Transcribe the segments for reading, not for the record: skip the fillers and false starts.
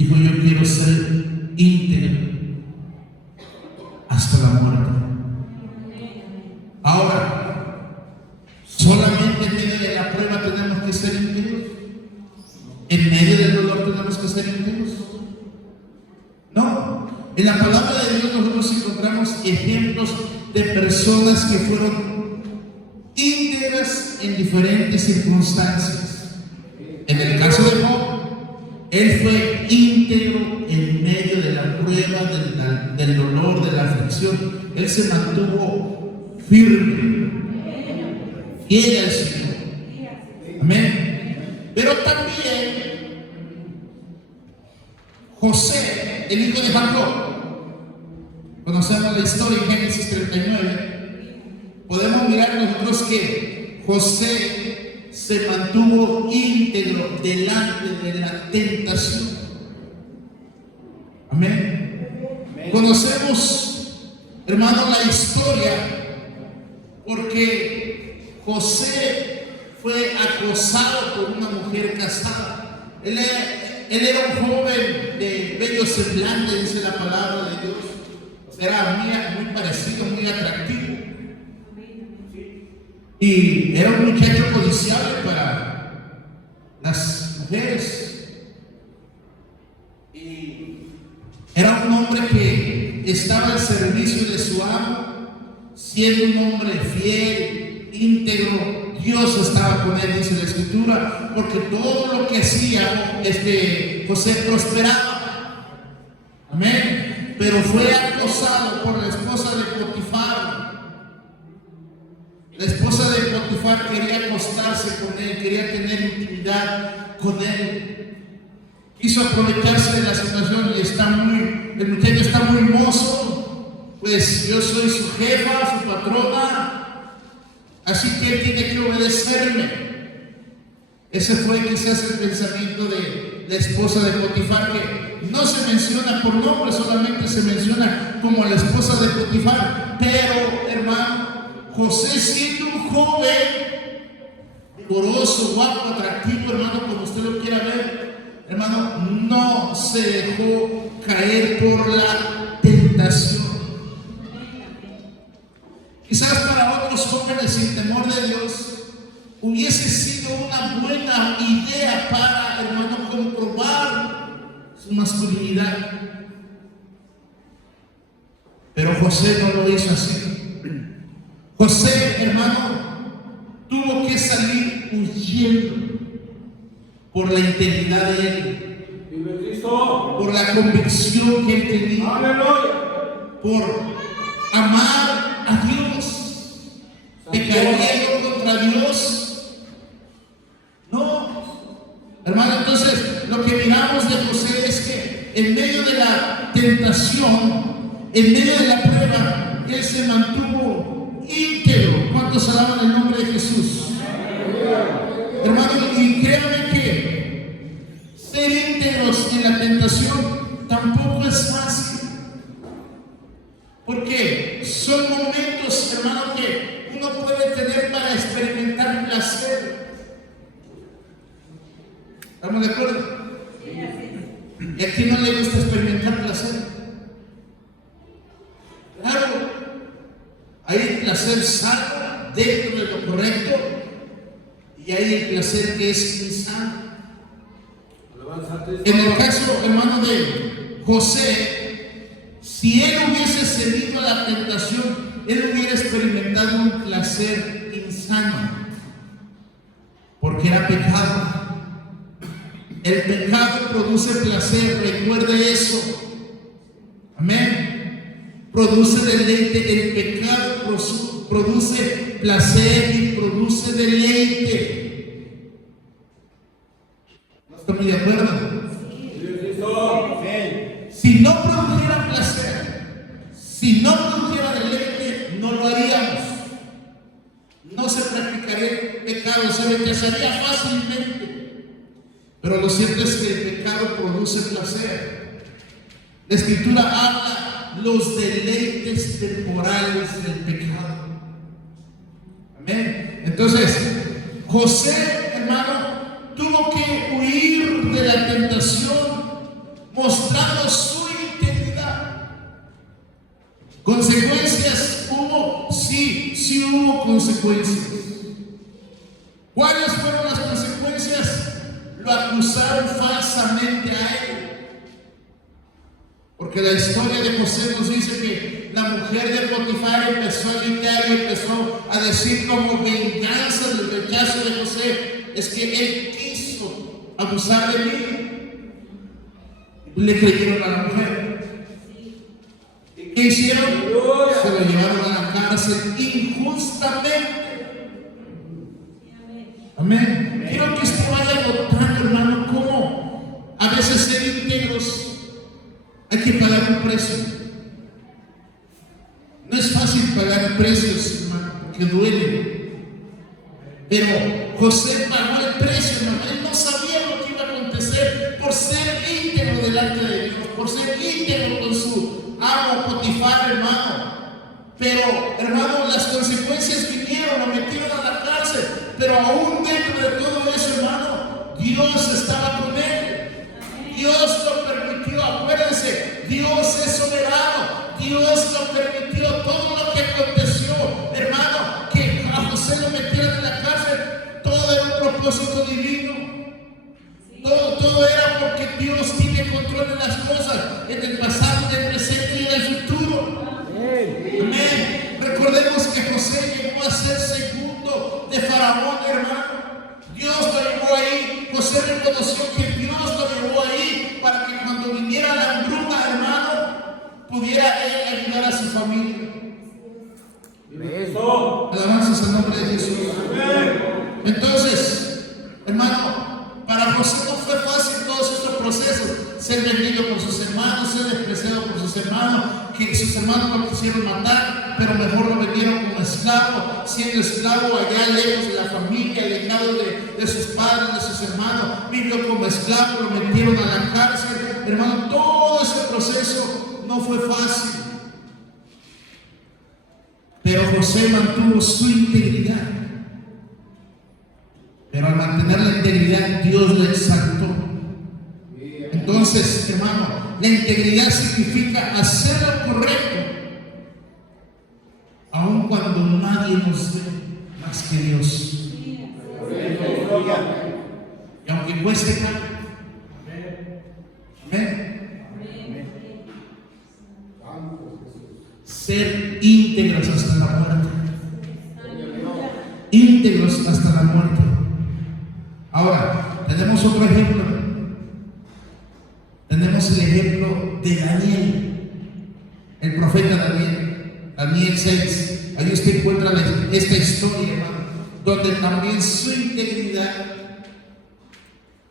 Dijo: yo quiero ser íntegro hasta la muerte. Ahora, solamente en medio de la prueba tenemos que ser íntegros. En medio del dolor tenemos que ser íntegros. No, en la palabra de Dios nosotros encontramos ejemplos de personas que fueron íntegras en diferentes circunstancias. En el caso de Job, él fue íntegro en medio de la prueba, del dolor, de la aflicción. Él se mantuvo firme, fiel al Señor. Amén. Pero también José, el hijo de Jacob, conocemos la historia en Génesis 39. Podemos mirar nosotros que José se mantuvo íntegro delante de la tentación. Amén. Conocemos, hermano, la historia porque José fue acosado por una mujer casada. Él era un joven de bello semblante, dice la palabra de Dios. Era muy parecido, muy atractivo. Y era un muchacho codiciable para las mujeres. Y era un hombre que estaba al servicio de su amo, siendo un hombre fiel, íntegro. Dios estaba con él, dice la Escritura, porque todo lo que hacía José prosperaba. Amén. Pero fue acosado por la esposa de Potifar. La esposa de Potifar quería acostarse con él, quería tener intimidad con él. Quiso aprovecharse de la situación y el muchacho está muy mozo. Pues yo soy su jefa, su patrona. Así que él tiene que obedecerme. Ese fue quizás el pensamiento de la esposa de Potifar, que no se menciona por nombre, solamente se menciona como la esposa de Potifar. Pero, hermano, José, siendo un joven, vigoroso, guapo, atractivo, hermano, como usted lo quiera ver, hermano, no se dejó caer por la tentación. Quizás para otros jóvenes sin temor de Dios hubiese sido una buena idea para, hermano, comprobar su masculinidad. Pero José no lo hizo así. José, hermano, tuvo que salir huyendo por la integridad de él, por la convicción que él tenía, por amar a Dios. ¿Pecaría yo contra Dios? No, hermano. Entonces lo que miramos de José es que en medio de la tentación, en medio de la prueba, él se mantuvo íntegro. ¿Cuántos alaban el nombre de Jesús? Hermano, y créanme que ser íntegros en la tentación tampoco es fácil, porque son momentos, hermano, que uno puede tener para experimentar placer. ¿Estamos de acuerdo? ¿Y a quién no le gusta experimentar placer? Claro, hay placer sano dentro de lo correcto y hay el placer que es insano. En el caso, hermano, de José, si él hubiese cedido a la tentación, él hubiera experimentado un placer insano, porque era pecado. El pecado produce placer, recuerde eso. Amén. Produce deleite. El pecado produce placer y produce deleite. ¿No está muy de acuerdo? Si no produjera placer, si no produjera deleite, no lo haríamos. No se practicaría el pecado, se rechazaría fácilmente. Pero lo cierto es que el pecado produce placer. La Escritura habla los deleites temporales del pecado. Amén. Entonces, José, hermano, tuvo que huir de la tentación ¿Consecuencias hubo? Sí, sí hubo consecuencias. ¿Cuáles fueron las consecuencias? Lo acusaron falsamente a él. Porque la historia de José nos dice que la mujer de Potifar empezó a gritar y empezó a decir como venganza del rechazo de José, es que él quiso abusar de mí. Le creyeron a la mujer. ¿Qué hicieron? Se lo llevaron a la cárcel injustamente. Amén. Quiero que usted vaya notando, hermano, cómo a veces ser íntegros hay que pagar un precio. No es fácil pagar precios, hermano, porque duele. Pero José pagó el precio, hermano. Él no sabía lo que iba a acontecer por ser íntegro delante de Dios, por ser íntegro con su amo Potifar, hermano. Pero, hermano, las consecuencias vinieron, lo metieron a la cárcel. Pero aún dentro de todo eso, hermano, Dios estaba con él. Dios lo permitió, acuérdense, Dios es soberano, Dios lo permitió, todo lo que aconteció, hermano, que a José lo metieran en la cárcel, todo era un propósito divino, todo era porque Dios tiene control de las cosas, en el pasado, en el presente y en el futuro. Amén. Recordemos que José llegó a ser segundo de Faraón, hermano. Dios lo llevó ahí. José reconoció que Dios lo llevó ahí para que cuando viniera la hambruna, hermano, pudiera él ayudar a su familia. Alabanzas al nombre de Jesús. Entonces, hermano, para José no fue fácil todos estos procesos. Ser vendido por sus hermanos, ser despreciado por sus hermanos, que sus hermanos lo quisieron matar, pero mejor lo vendieron como esclavo, siendo esclavo allá lejos de la familia, alejado de sus padres, de sus hermanos, vivió como esclavo, lo metieron a la cárcel. Hermano, todo ese proceso no fue fácil. Pero José mantuvo su integridad. Pero al mantener la integridad, Dios le exaltó. Entonces, hermano, la integridad significa hacer lo correcto, aun cuando nadie nos ve más que Dios. Y aunque cueste caro. Amén. Ser íntegros hasta la muerte. Íntegros hasta la muerte. Ahora, tenemos otro ejemplo. Tenemos el ejemplo de Daniel, el profeta Daniel, Daniel 6. Ahí usted encuentra esta historia, hermano, donde también su integridad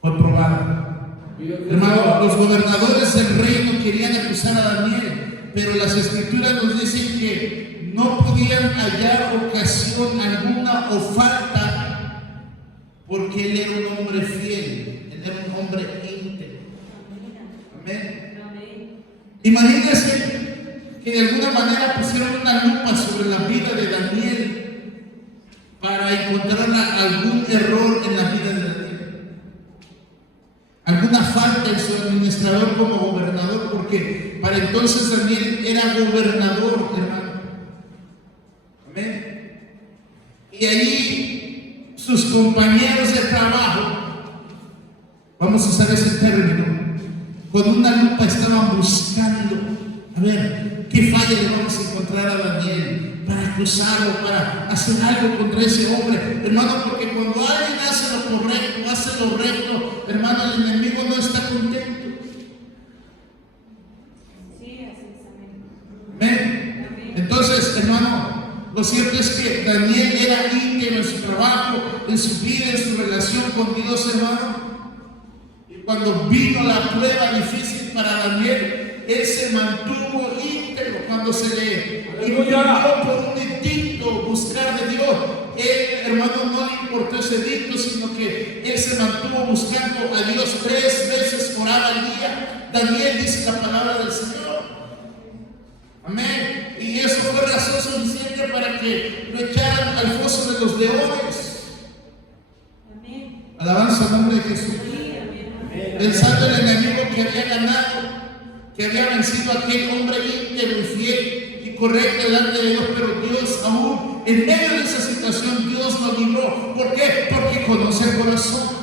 fue probada. Hermano, los gobernadores del reino querían acusar a Daniel, pero las escrituras nos dicen que no podían hallar ocasión alguna o falta, porque él era un hombre fiel, él era un hombre íntegro. Amén. Imagínense que de alguna manera pusieron una lupa sobre la vida de Daniel para encontrar algún error en la vida de Daniel, alguna falta en su administrador como gobernador, porque para entonces Daniel era gobernador, hermano. Amén. Y ahí sus compañeros de trabajo, vamos a usar ese término, con una lupa estaban buscando a ver qué falla le vamos a encontrar a Daniel para acusarlo, para hacer algo contra ese hombre, hermano, porque cuando alguien hace lo correcto, hace lo recto, hermano, el enemigo no está contento. Amén. Entonces, hermano, lo cierto es que Daniel era íntegro en su trabajo, en su vida, en su relación con Dios, hermano. Cuando vino la prueba difícil para Daniel, él se mantuvo íntegro. Cuando se le impidió por un edicto buscar de Dios, él, hermano, no le importó ese edicto, sino que él se mantuvo buscando a Dios 3 veces por hora al día. Daniel dice la palabra del Señor. Amén. Y eso fue razón suficiente para que lo echaran al foso de los leones. Amén. Alabanza al nombre de Jesús. Pensando en el enemigo que había ganado, que había vencido a aquel hombre íntegro y fiel y correcto delante de Dios, pero Dios aún, en medio de esa situación, Dios lo libró. ¿Por qué? Porque conoce el corazón.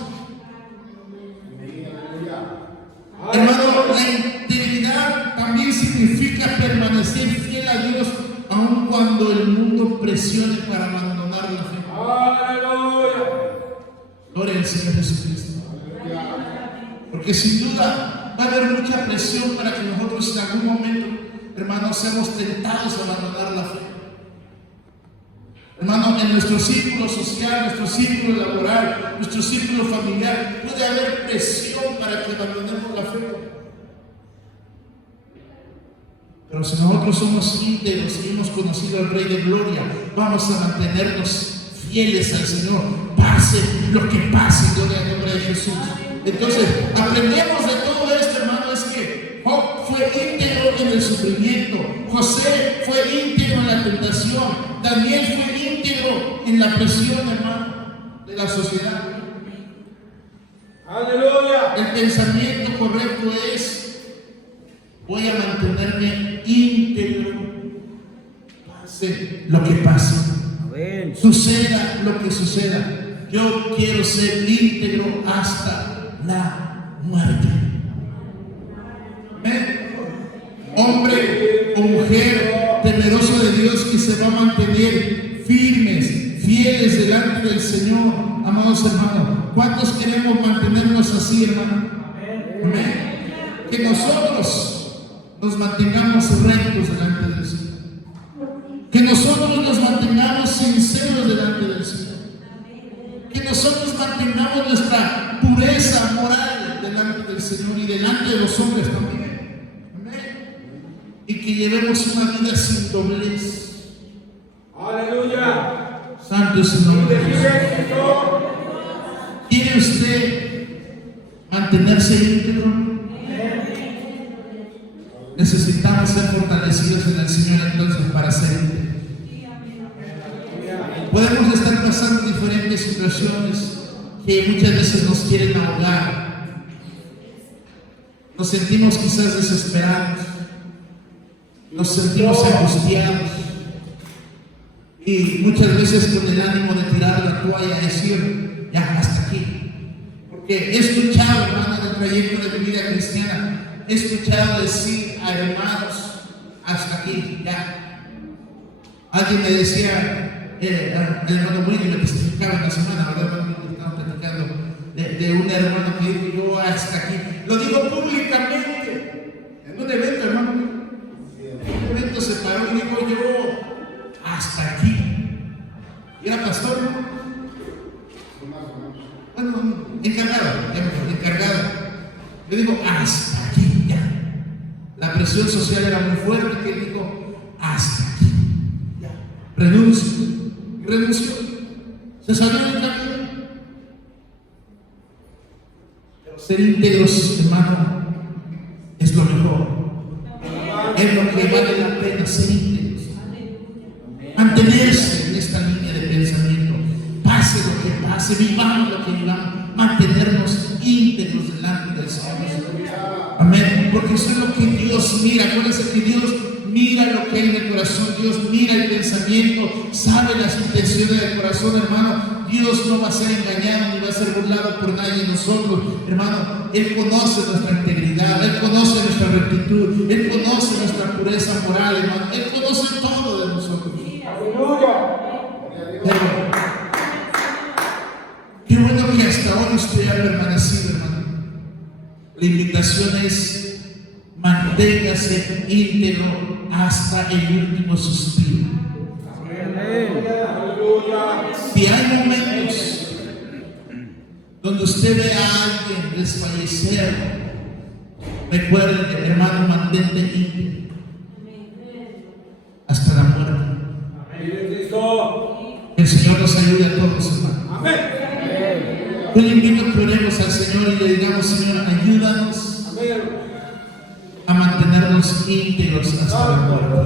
Hermano, la integridad también significa permanecer fiel a Dios, aun cuando el mundo presione para abandonar la fe. Gloria al Señor Jesucristo. Porque sin duda va a haber mucha presión para que nosotros en algún momento, hermanos, seamos tentados a abandonar la fe. Hermano, en nuestro círculo social, nuestro círculo laboral, nuestro círculo familiar, puede haber presión para que abandonemos la fe. Pero si nosotros somos íntegros y hemos conocido al Rey de Gloria, vamos a mantenernos fieles al Señor, pase lo que pase, gloria al nombre de Jesús. Entonces, aprendemos de todo esto, hermano, es que Job fue íntegro en el sufrimiento, José fue íntegro en la tentación, Daniel fue íntegro en la presión, hermano, de la sociedad. Aleluya. El pensamiento correcto es: voy a mantenerme íntegro, pase lo que pase, suceda lo que suceda. Yo quiero ser íntegro hasta la muerte. Hombre o mujer temeroso de Dios que se va a mantener firmes, fieles delante del Señor. Amados hermanos, ¿cuántos queremos mantenernos así, hermano? Amén. Que nosotros nos mantengamos rectos delante del Señor. Que nosotros nos mantengamos sinceros delante del Señor. Que nosotros mantengamos nuestra pureza moral delante del Señor y delante de los hombres también. Y que llevemos una vida sin doblez. Aleluya. Santo es el nombre de Jesús. ¿Quiere usted mantenerse íntegro? Necesitamos ser fortalecidos en el Señor entonces para ser íntegros. Podemos estar pasando diferentes situaciones que muchas veces nos quieren ahogar. Nos sentimos quizás desesperados. Nos sentimos angustiados y muchas veces con el ánimo de tirar la toalla y decir: ya, hasta aquí. Porque he escuchado, hermano, en el trayecto de mi vida cristiana, he escuchado decir a hermanos: hasta aquí, ya. Alguien me decía, el hermano Willy me testificaba en la semana, ¿verdad? Estamos platicando de un hermano que dijo: yo hasta aquí. Lo digo públicamente en un evento, hermano. En un evento se paró y dijo: yo hasta aquí. Y era pastor, ¿no? Bueno, encargado. Yo digo: hasta aquí, ya. La presión social era muy fuerte, que él dijo: hasta aquí, ya. Renunció. Se salió del camino. Pero ser íntegros, hermano, es lo mejor. Es lo que vale la pena ser íntegros. Mantenerse en esta línea de pensamiento. Pase lo que pase, vivamos lo que vivamos. Mantenernos íntegros delante del Señor. Amén. Porque eso es lo que Dios mira. Acuérdense que Dios mira lo que hay en el corazón. Dios mira el pensamiento. Sabe las intenciones del corazón, hermano. Dios no va a ser engañado ni va a ser burlado por nadie de nosotros, hermano. Él conoce nuestra integridad, Él conoce nuestra rectitud, Él conoce nuestra pureza moral, hermano. Él conoce todo de nosotros. Pero, qué bueno que hasta ahora usted ha permanecido, hermano. La invitación es: manténgase íntegro hasta el último suspiro. Si hay momentos donde usted ve a alguien desfallecer, recuerde, hermano, mantente íntegro hasta la muerte. Que el Señor nos ayude a todos, hermano. Amén. Yo le invito a que oremos al Señor y le digamos: Señor, ayúdanos a mantenernos íntegros hasta la muerte.